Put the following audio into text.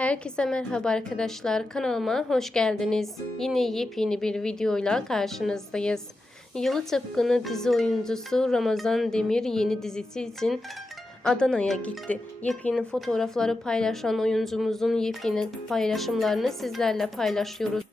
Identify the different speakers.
Speaker 1: Herkese merhaba arkadaşlar. Kanalıma hoş geldiniz. Yine yepyeni bir videoyla karşınızdayız. Yalı Çapkını dizi oyuncusu Ramazan Demir yeni dizisi için Adana'ya gitti. Yepyeni fotoğrafları paylaşan oyuncumuzun yepyeni paylaşımlarını sizlerle paylaşıyoruz.